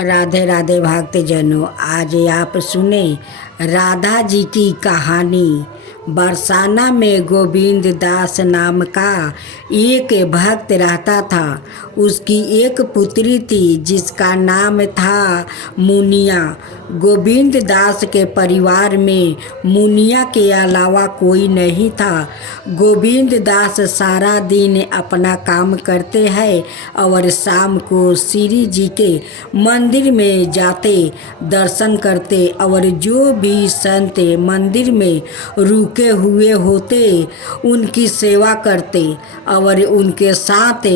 राधे राधे भक्तजनों, आज आप सुने राधा जी की कहानी। बरसाना में गोविंद दास नाम का एक भक्त रहता था। उसकी एक पुत्री थी जिसका नाम था मुनिया। गोविंद दास के परिवार में मुनिया के अलावा कोई नहीं था। गोविंद दास सारा दिन अपना काम करते हैं और शाम को श्री जी के मंदिर में जाते, दर्शन करते और जो भी संत मंदिर में रुके हुए होते उनकी सेवा करते और उनके साथ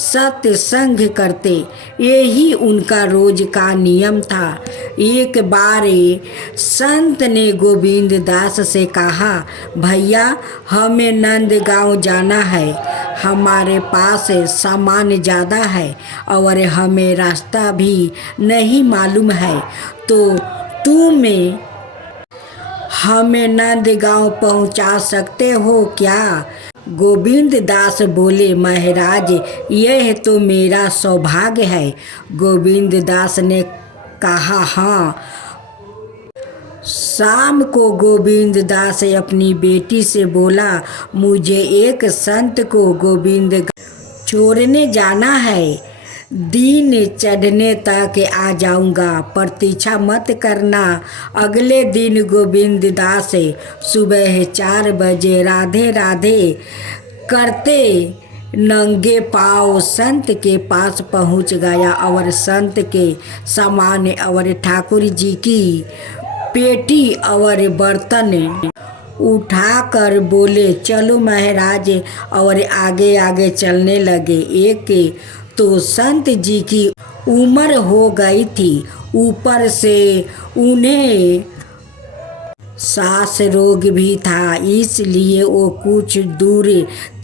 सत्संग करते। यही उनका रोज का नियम था। एक बार संत ने गोविंद दास से कहा, भैया हमें नंदगांव जाना है, हमारे पास सामान ज़्यादा है और हमें रास्ता भी नहीं मालूम है, तो तुम हमें नंदगांव पहुंचा सकते हो क्या? गोविंद दास बोले, महाराज यह तो मेरा सौभाग्य है। गोविंद दास ने कहा, हाँ। शाम को गोविंद दास अपनी बेटी से बोला, मुझे एक संत को गोविंद छोड़ने जाना है, दिन चढ़ने तक आ जाऊंगा, प्रतीक्षा मत करना। अगले दिन गोविंद दास सुबह 4 बजे राधे राधे करते नंगे पाँव संत के पास पहुंच गया और संत के सामान और ठाकुर जी की पेटी और बर्तन उठाकर बोले, चलो महाराज, और आगे आगे चलने लगे। एक तो संत जी की उम्र हो गई थी, ऊपर से उन्हें सांस रोग भी था, इसलिए वो कुछ दूर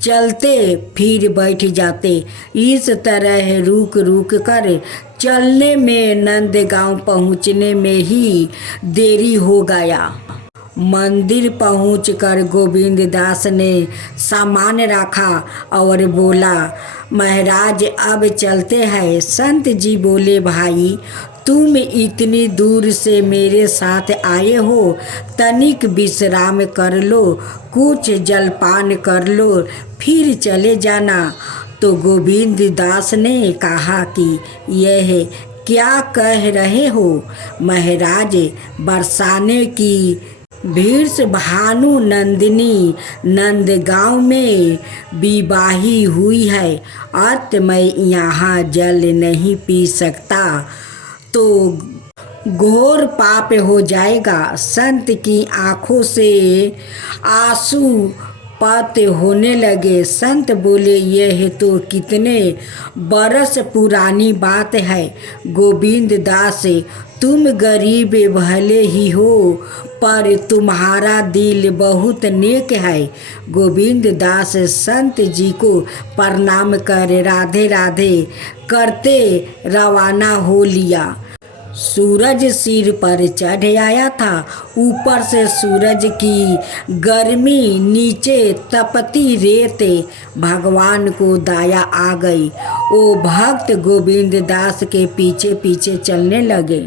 चलते फिर बैठ जाते। इस तरह रुक रुक कर चलने में नंदगांव पहुंचने में ही देरी हो गया। मंदिर पहुंचकर गोविंद दास ने सामान रखा और बोला, महाराज अब चलते हैं। संत जी बोले, भाई तुम इतनी दूर से मेरे साथ आए हो, तनिक विश्राम कर लो, कुछ जलपान कर लो, फिर चले जाना। तो गोविंद दास ने कहा कि यह क्या कह रहे हो महाराज, बरसाने की भीड़ भानु नंदिनी नंदगांव में विवाही हुई है, अत मैं यहाँ जल नहीं पी सकता तो घोर पाप हो जाएगा। संत की आंखों से आंसू पात होने लगे। संत बोले, यह तो कितने बरस पुरानी बात है गोविंद दास, तुम गरीब भले ही हो पर तुम्हारा दिल बहुत नेक है। गोविंद दास संत जी को प्रणाम कर राधे राधे करते रवाना हो लिया। सूरज सिर पर चढ़ आया था, ऊपर से सूरज की गर्मी, नीचे तपती रेत। भगवान को दया आ गई। वो भक्त गोविंद दास के पीछे पीछे चलने लगे।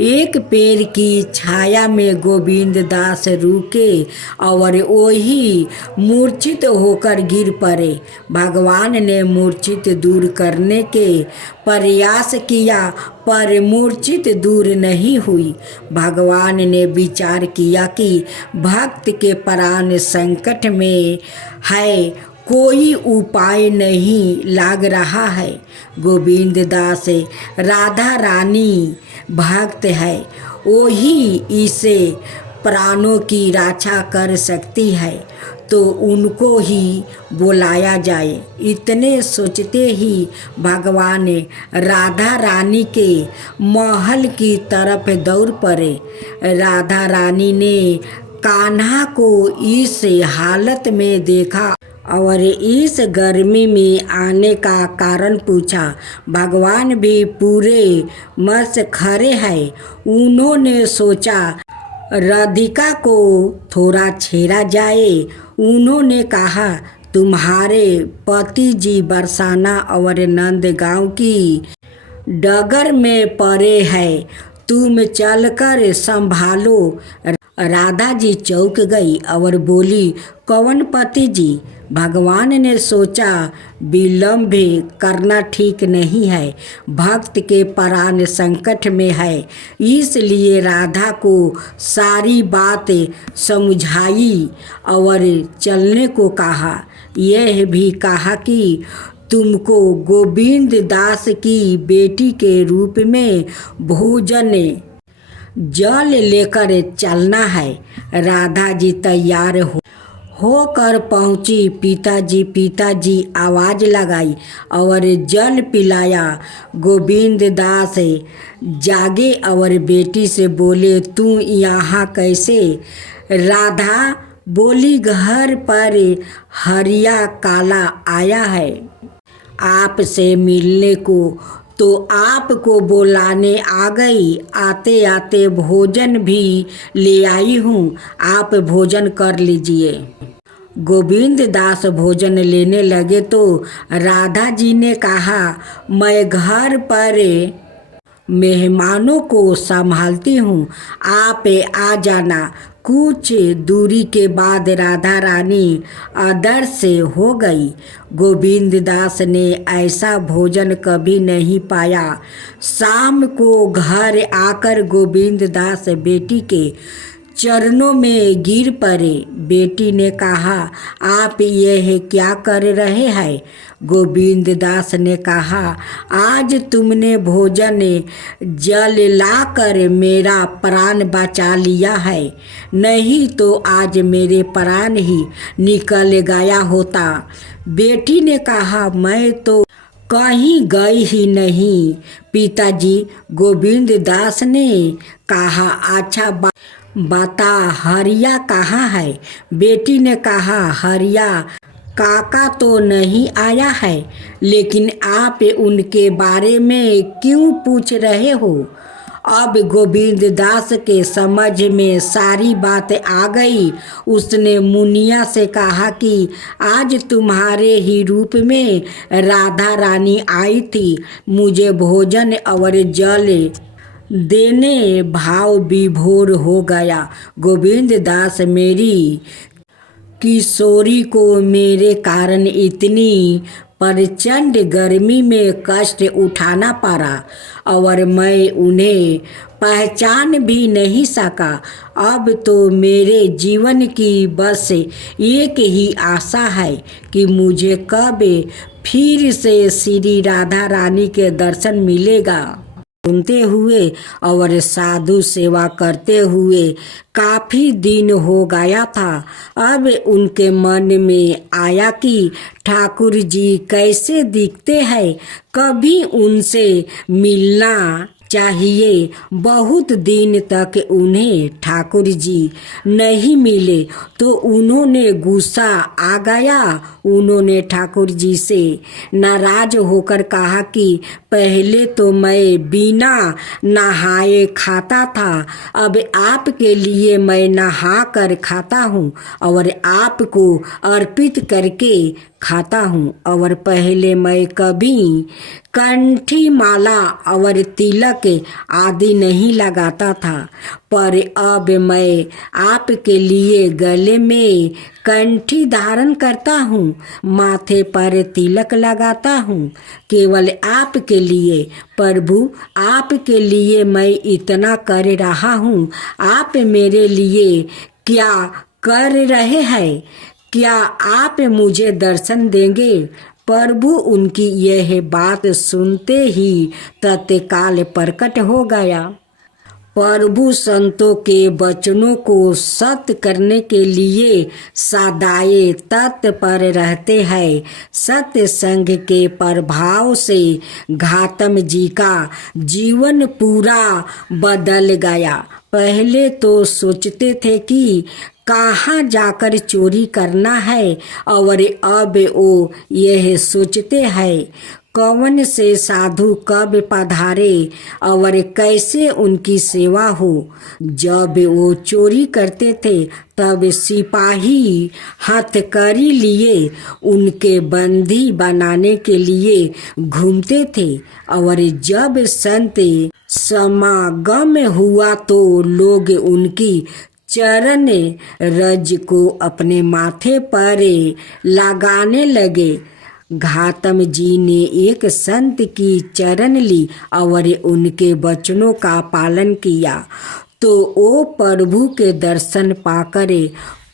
एक पेड़ की छाया में गोविंद दास रुके और वही मूर्छित होकर गिर पड़े। भगवान ने मूर्छित दूर करने के प्रयास किया पर मूर्छित दूर नहीं हुई। भगवान ने विचार किया कि भक्त के प्राण संकट में है, कोई उपाय नहीं लग रहा है। गोविंद दास राधा रानी भक्त है, वही इसे प्राणों की रक्षा कर सकती है, तो उनको ही बुलाया जाए। इतने सोचते ही भगवान राधा रानी के महल की तरफ दौड़ पड़े। राधा रानी ने कान्हा को इस हालत में देखा और इस गर्मी में आने का कारण पूछा। भगवान भी पूरे मस्त खड़े हैं। उन्होंने सोचा राधिका को थोड़ा छेड़ा जाए। उन्होंने कहा, तुम्हारे पति जी बरसाना और नंदगांव की डगर में पड़े है, तुम चलकर संभालो। राधा जी चौंक गई और बोली, कौन पति जी? भगवान ने सोचा विलंब करना ठीक नहीं है, भक्त के प्राण संकट में है, इसलिए राधा को सारी बात समझाई और चलने को कहा। यह भी कहा कि तुमको गोविंद दास की बेटी के रूप में भोजन जल लेकर चलना है। राधा जी तैयार होकर पहुंची। पिताजी आवाज़ लगाई और जल पिलाया। गोविंद दास जागे और बेटी से बोले, तू यहाँ कैसे? राधा बोली, घर पर हरिया काला आया है आपसे मिलने को, तो आपको बुलाने आ गई। आते आते भोजन भी ले आई हूँ, आप भोजन कर लीजिए। गोविंद दास भोजन लेने लगे तो राधा जी ने कहा, मैं घर पर मेहमानों को संभालती हूँ, आप आ जाना। कुछ दूरी के बाद राधा रानी अदृश्य से हो गई। गोविंद दास ने ऐसा भोजन कभी नहीं पाया। शाम को घर आकर गोविंद दास बेटी के चरणों में गिर पड़े। बेटी ने कहा, आप यह क्या कर रहे हैं? गोविंद दास ने कहा, आज तुमने भोजन जल लाकर मेरा प्राण बचा लिया है, नहीं तो आज मेरे प्राण ही निकल गया होता। बेटी ने कहा, मैं तो कहीं गई ही नहीं पिताजी। गोविंद दास ने कहा, अच्छा बता हरिया कहाँ है? बेटी ने कहा, हरिया काका तो नहीं आया है, लेकिन आप उनके बारे में क्यों पूछ रहे हो? अब गोविंद दास के समझ में सारी बात आ गई। उसने मुनिया से कहा कि आज तुम्हारे ही रूप में राधा रानी आई थी, मुझे भोजन और जल देने भाव विभोर हो गया। गोविंद दास मेरी किशोरी को मेरे कारण इतनी प्रचंड गर्मी में कष्ट उठाना पड़ा और मैं उन्हें पहचान भी नहीं सका। अब तो मेरे जीवन की बस एक ही आशा है कि मुझे कब फिर से श्री राधा रानी के दर्शन मिलेगा। सुनते हुए और साधु सेवा करते हुए काफी दिन हो गया था। अब उनके मन में आया कि ठाकुर जी कैसे दिखते हैं, कभी उनसे मिलना चाहिए। बहुत दिन तक उन्हें ठाकुर जी नहीं मिले तो उन्होंने गुस्सा आ गया। उन्होंने ठाकुर जी से नाराज होकर कहा कि पहले तो मैं बिना नहाए खाता था, अब आपके लिए मैं नहा कर खाता हूँ और आपको अर्पित करके खाता हूँ। और पहले मैं कभी कंठी माला और तिलक आदि नहीं लगाता था, पर अब मैं आपके लिए गले में कंठी धारण करता हूँ, माथे पर तिलक लगाता हूँ, केवल आपके लिए। प्रभु, आपके लिए मैं इतना कर रहा हूँ, आप मेरे लिए क्या कर रहे हैं? क्या आप मुझे दर्शन देंगे? प्रभु उनकी यह बात सुनते ही तत्काल प्रकट हो गया। प्रभु संतों के वचनों को सत्य करने के लिए सदाए तत्पर रहते हैं। सत्य संग के प्रभाव से घातम जी का जीवन पूरा बदल गया। पहले तो सोचते थे कि कहाँ जाकर चोरी करना है और अब वो यह सोचते हैं कौन से साधु कब पधारे और कैसे उनकी सेवा हो। जब वो चोरी करते थे तब सिपाही हथकड़ी लिए उनके बंदी बनाने के लिए घूमते थे और जब संत समागम हुआ तो लोग उनकी चरण रज को अपने माथे पर लगाने लगे। घातम जी ने एक संत की चरण ली और उनके वचनों का पालन किया तो वो प्रभु के दर्शन पाकर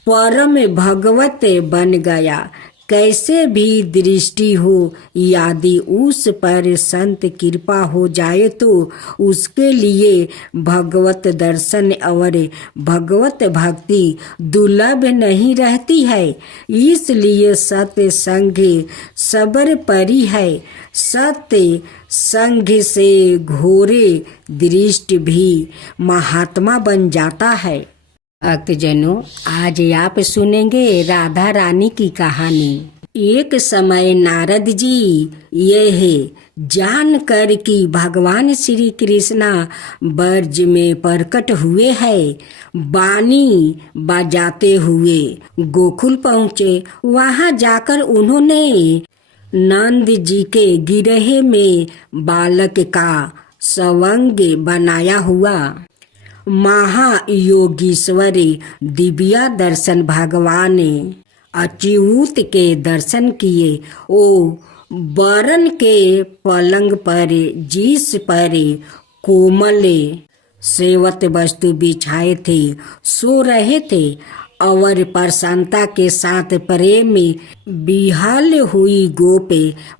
परम भगवत बन गया। कैसे भी दृष्टि हो यदि उस पर संत कृपा हो जाए तो उसके लिए भगवत दर्शन और भगवत भक्ति दुर्लभ नहीं रहती है। इसलिए सत्य संग सबर परी है। सत्य संग से घोरे दृष्टि भी महात्मा बन जाता है। भक्तजनों, आज आप सुनेंगे राधा रानी की कहानी। एक समय नारद जी यह जान कर कि भगवान श्री कृष्णा ब्रज में प्रकट हुए हैं, बानी बजाते हुए गोकुल पहुँचे। वहाँ जाकर उन्होंने नंद जी के गिरहे में बालक का सवंग बनाया हुआ महायोगीश्वरी दिव्या दर्शन भगवान अच्युत के दर्शन किए। ओ वरण के पलंग पर जिस पर कोमल सेवत वस्तु बिछाए थे सो रहे थे और प्रसन्नता के साथ प्रेम में बिहाल हुई गोप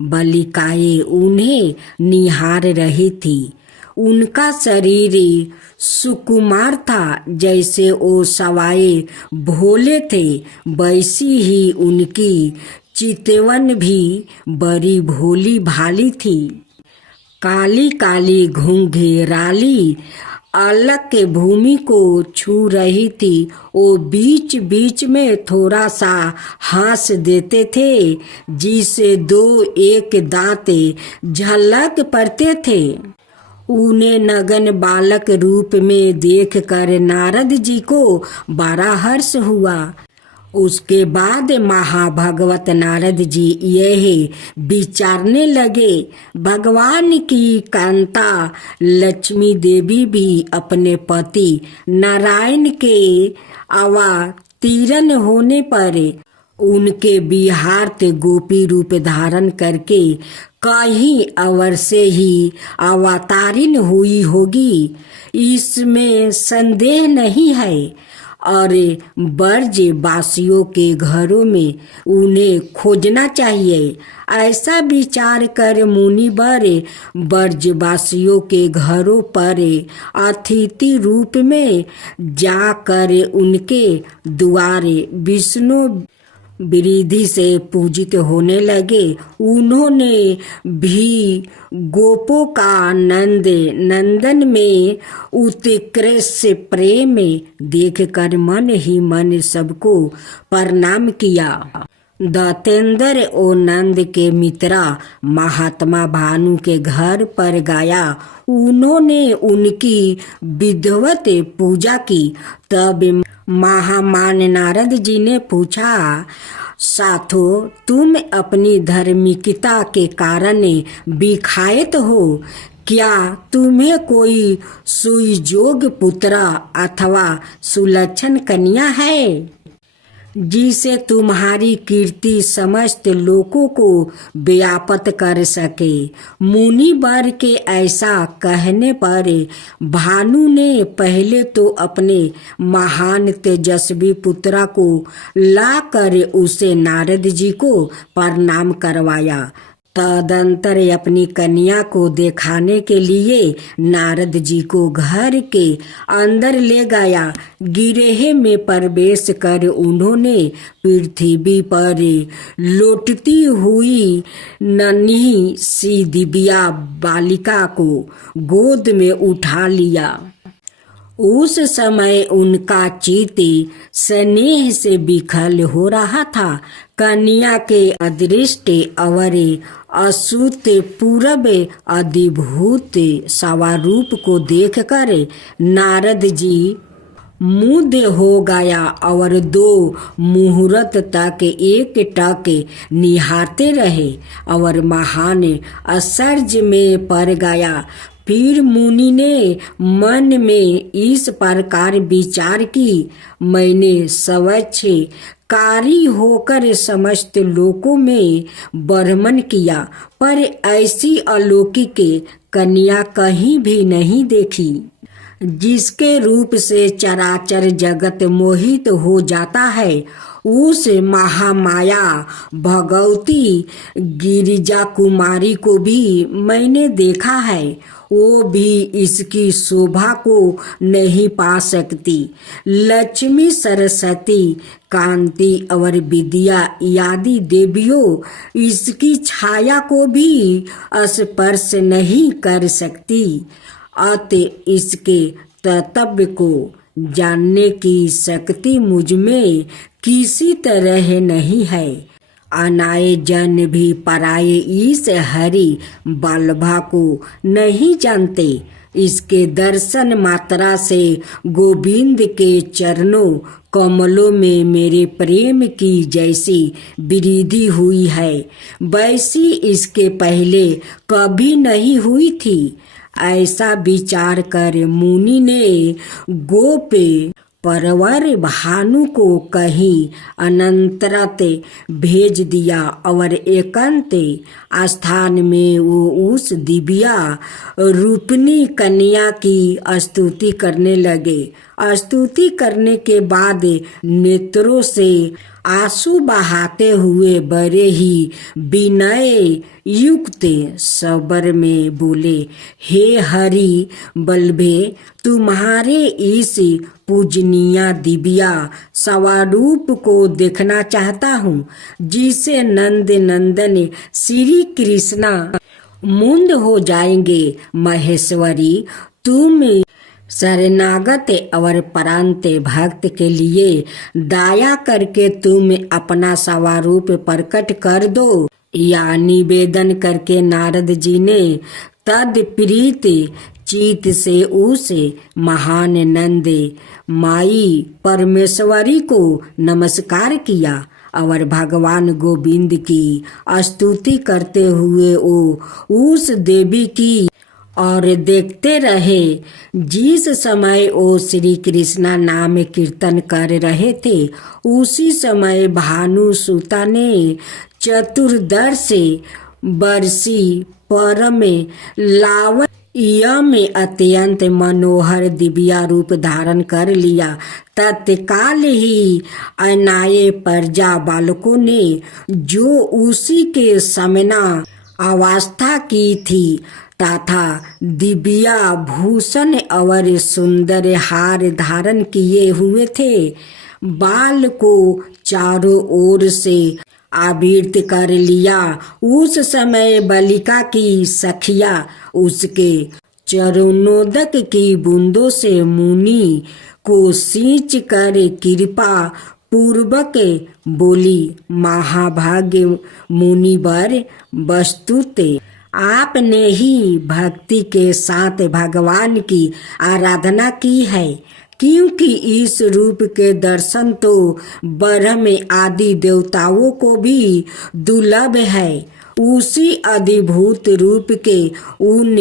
बालिकाएं उन्हें निहार रही थी। उनका शरीर सुकुमार था, जैसे वो सवाए भोले थे वैसी ही उनकी चितवन भी बड़ी भोली भाली थी। काली काली घुंघराली अलग भूमि को छू रही थी। वो बीच बीच में थोड़ा सा हंस देते थे जिसे दो एक दांत झलक पड़ते थे। उन्हें नगन बालक रूप में देखकर नारद जी को बड़ा हर्ष हुआ। उसके बाद महाभगवत नारद जी यह विचारने लगे, भगवान की कांता लक्ष्मी देवी भी अपने पति नारायण के अवतीर्ण होने पर उनके विहार्थ गोपी रूप धारण करके कहीं अवर से ही अवतारिण हुई होगी, इसमें संदेह नहीं है। और ब्रज वासियों के घरों में उन्हें खोजना चाहिए। ऐसा विचार कर मुनिवर ब्रजवासियों के घरों पर अतिथि रूप में जाकर उनके द्वारे विष्णु विधि से पूजित होने लगे। उन्होंने भी गोपों का नंदन में उत्कृष्ट प्रेम देखकर मन ही मन सबको प्रणाम किया। दत्तेंद्र और नंद के मित्रा महात्मा भानु के घर पर गया। उन्होंने उनकी विधिवत पूजा की। तब महामान नारद जी ने पूछा, साथो तुम अपनी धार्मिकता के कारण विख्यात हो, क्या तुम्हें कोई सुयोग्य पुत्र अथवा सुलक्षण कन्या है जिसे तुम्हारी कीर्ति समस्त लोगों को व्याप्त कर सके। मुनि वर के ऐसा कहने पर भानु ने पहले तो अपने महान तेजस्वी पुत्र को लाकर उसे नारद जी को प्रणाम करवाया। तदंतर अपनी कन्या को दिखाने के लिए नारद जी को घर के अंदर ले गया। गिरहे में प्रवेश कर उन्होंने पृथ्वी पर लौटती हुई नन्ही सी दिव्या बालिका को गोद में उठा लिया। उस समय उनका चित्त स्नेह से विकल हो रहा था। कन्या के अदृष्ट और असूत पूर्व अधिभूत स्वरूप को देखकर नारद जी मुग्ध हो गया और 2 मुहूर्त तक एक टक निहारते रहे और महान आश्चर्य में पड़ गया। फिर मुनि ने मन में इस प्रकार विचार की, मैंने स्वच्छकारी होकर समस्त लोकों में भ्रमण किया, पर ऐसी अलौकिक कन्या कहीं भी नहीं देखी जिसके रूप से चराचर जगत मोहित हो जाता है। उस महामाया भगवती गिरिजा कुमारी को भी मैंने देखा है, वो भी इसकी शोभा को नहीं पा सकती। लक्ष्मी, सरस्वती, कांति और विद्या आदि देवियों इसकी छाया को भी स्पर्श नहीं कर सकती। अतः इसके तत्व को जानने की शक्ति मुझ में किसी तरह नहीं है। अनाए जन भी पराये इस हरि वल्लभा को नहीं जानते। इसके दर्शन मात्रा से गोविंद के चरणों कमलों में मेरे प्रेम की जैसी वृद्धि हुई है, वैसी इसके पहले कभी नहीं हुई थी। ऐसा विचार कर मुनि ने गोप परवर भानु को कहीं अनंतरत भेज दिया और एकांत स्थान में वो उस दिव्या रूपनी कन्या की स्तुति करने लगे। स्तुति करने के बाद नेत्रों से आंसू बहाते हुए बड़े ही विनय युक्त स्वर में बोले, हे हरि वल्लभे, तुम्हारे इस पूजनीय दिव्या स्वरूप को देखना चाहता हूँ, जिसे नंद नंदन श्री कृष्णा मुग्ध हो जाएंगे। महेश्वरी, तुम शरणागत और परांत भक्त के लिए दया करके तुम अपना स्वरूप प्रकट कर दो। या निवेदन करके नारद जी ने तदप्रीत चित से उस महान नंद माई परमेश्वरी को नमस्कार किया और भगवान गोविंद की स्तुति करते हुए वो उस देवी की और देखते रहे। जिस समय वो श्री कृष्णा नाम कीर्तन कर रहे थे, उसी समय भानु सुता ने चतुर्दश वर्षी परम लावण्य में अत्यंत मनोहर दिव्या रूप धारण कर लिया। तत्काल ही अनाये प्रजा बालकों ने जो उसी के समना अवस्था की थी तथा दिव्या भूषण और सुंदर हार धारण किए हुए थे, बाल को चारों ओर से आवृत कर लिया। उस समय बालिका की सखिया उसके चरणोदक की बूंदों से मुनि को सींच कर कृपा पूर्वक बोली, महाभाग्य मुनिवर, वस्तुत आपने ही भक्ति के साथ भगवान की आराधना की है, क्योंकि इस रूप के दर्शन तो ब्रह्म आदि देवताओं को भी दुर्लभ है। उसी अधिभूत रूप के उन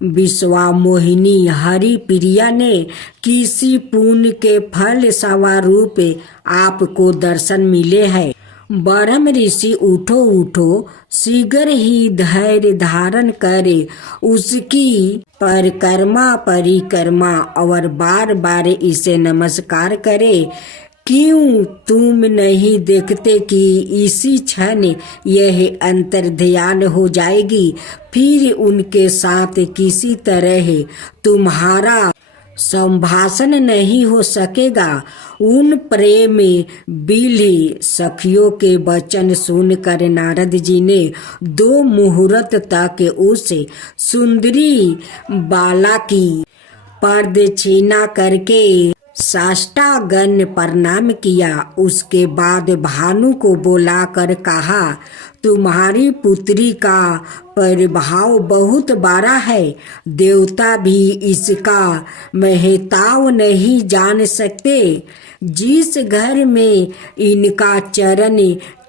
विश्वामोहिनी हरि प्रिया ने किसी पुण्य के फल स्वरूप आपको दर्शन मिले हैं। ब्रह्म ऋषि, उठो उठो, शीघ्र ही धैर्य धारण करे, उसकी परिक्रमा और बार बार इसे नमस्कार करे। क्यों तुम नहीं देखते कि इसी क्षण यह अंतर्ध्यान हो जाएगी, फिर उनके साथ किसी तरह तुम्हारा संभाषण नहीं हो सकेगा। उन प्रेम बिल्ही सखियों के वचन सुनकर नारद जी ने 2 मुहूर्त तक उस सुंदरी बाला की प्रदक्षिणा करके साष्टांग प्रणाम किया। उसके बाद भानु को बुलाकर कहा, तुम्हारी पुत्री का प्रभाव बहुत बड़ा है, देवता भी इसका महत्व नहीं जान सकते। जिस घर में इनका चरण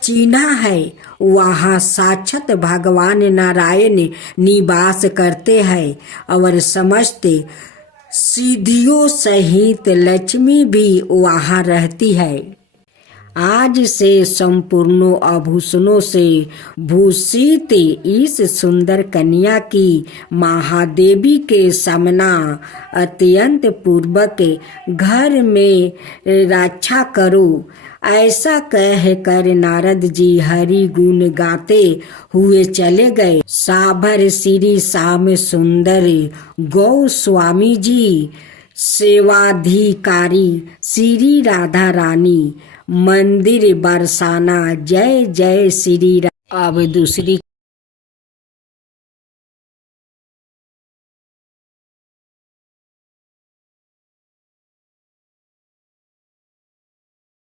चिन्ह है वहाँ साक्षात भगवान नारायण निवास करते हैं और समस्त सिद्धियों सहित लक्ष्मी भी वहाँ रहती है। आज से संपूर्ण आभूषणों से भूषित इस सुंदर कन्या की महादेवी के सामना अत्यंत पूर्वक घर में रक्षा करो। ऐसा कहकर नारद जी हरि गुण गाते हुए चले गए। साभर श्री श्याम सुंदर गोस्वामी जी, सेवाधिकारी श्री राधा रानी, मंदिर बरसाना, जय जय श्री राम। अब दूसरी